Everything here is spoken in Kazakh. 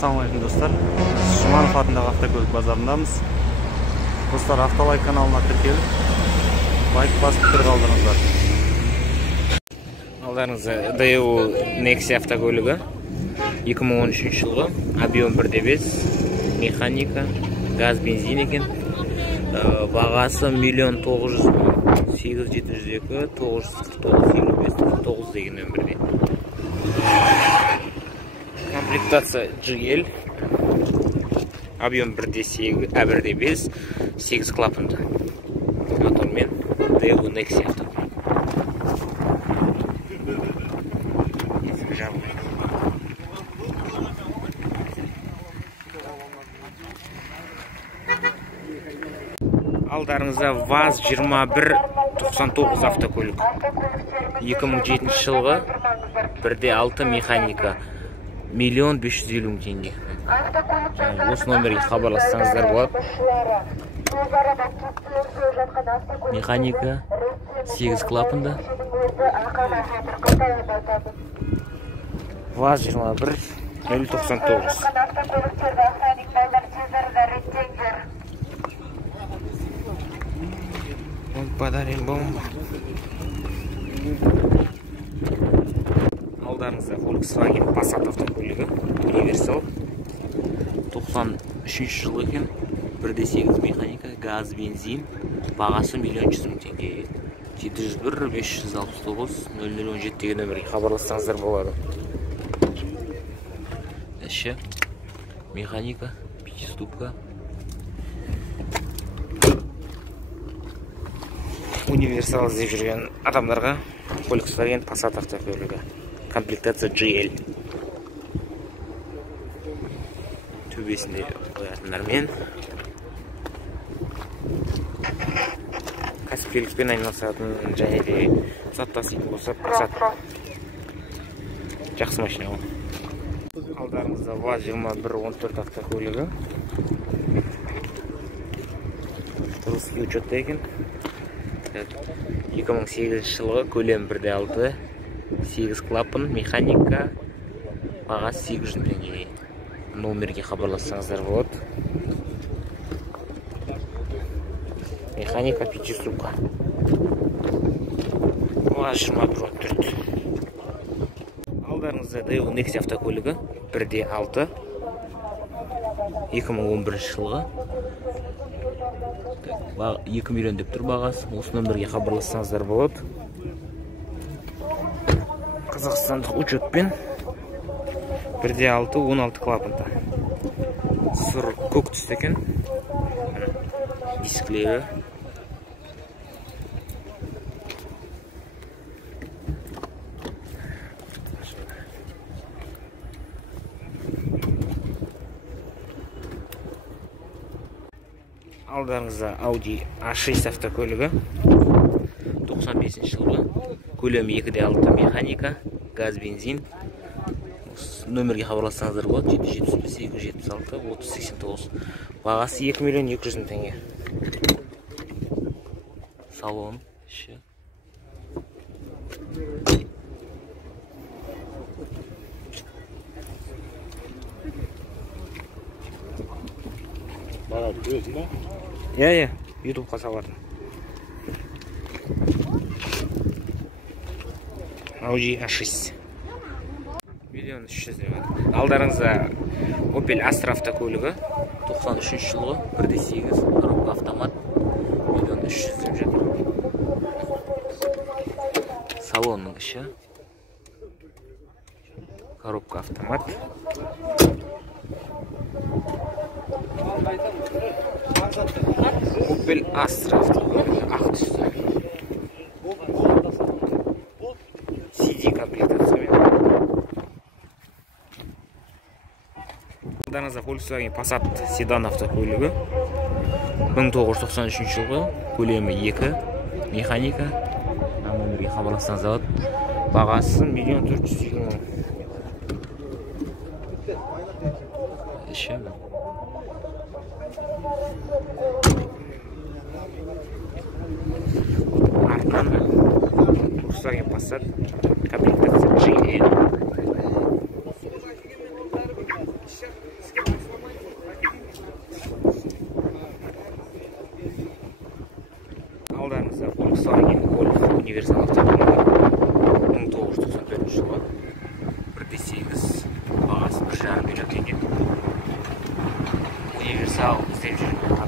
Ассалаумағалейкум достар. Жұманов атындағы автокөлік базарындамыз. Достар, Автолайк каналына тіркеліп, лайк басып пікір қалдырыңыздар. Алдарыңызда Daewoo Nexia автокөлігі 2013 жылғы, объем 1.5, механика, газ, бензин екен. Бағасы 1.900.000, 8702 949 25 деген нөмірде. Комплектация GL, объем 1.5, 8 клапанды. Мотормен Daewoo Nexia автокөлігі. Алдарыңызда ВАЗ 2199 автокөлік. 2007 жылғы, 1.6 механика, 1.550.000 теңге. Осы номерге хабарлассаңыздар болады. Механика, 8 клапанды. ВАЗ 21099. Подарим бомба. Алдарыңызда Volkswagen Passat автокөлігі, универсал, 93 жылы екен, 1.8 механика, газ, бензин, бағасы 1.100.000 теңге. 701 569 0017 деген нөмірге хабарлассаңыздар болады. Іші механика, 5 ступка. Универсал іздеп жүрген адамдарға Volkswagen Passat автокөлігі. Комплектация GL. Төбесінде қоятындармен. Кәсіпкерлікпен айналысатын және де зат таситын болса Passat. Жақсы машина ғой. Алдарыңызда ВАЗ 2114 автокөлігі. Русский учетта екен. 2008 жылғы, көлем 1.6, 8 клапан, механика, бағасы 800 теңге. Номерге хабарлассаңыздар болады. Механика, 5 ступка. ВАЗ 2114. Алдарыңызда Daewoo Nexia автокөлігі 1.6, 2011 жылғы. 2 миллион деп тұр бағасы. Осы номерге хабарлассаңыздар болады. Қазақстандық учетпен 1.6 16 клапанды. Сұр көк түсті екен. Дисклері. Алдарыңызда Audi A6 автокөлігі, 95 жылғы, көлемі 2.6 механика, газ, бензин. Нөмерге хабарлассаңыздар болады. 776 3089. Бағасы 2.200.000 теңге. Салон іші. Баға көресің ба? Иә, YouTube-қа салатын. Audi A6. 1.300.000 теңге. Алдарыңызда Opel Astra автокөлігі, 93 жылғы, 1.8, коробка автомат, 1.300.000 жатыр. Салонның іші. Коробка автомат. Opel Astra автокөлігі, ақ түсті. CD комплектациямен. Алдарыңызда Volkswagen Passat седан автокөлігі, 1993 жылғы, көлемі 2, механика. Номерге хабарлассаңыздар болады. Бағасы 1.400.000. Іші. Артынан Volkswagen Passat комплектация GL. универсал автомобилі 1994 жылы 1.8 бағасы 1,5 миллион теңге. Универсал іздеп жүрмін.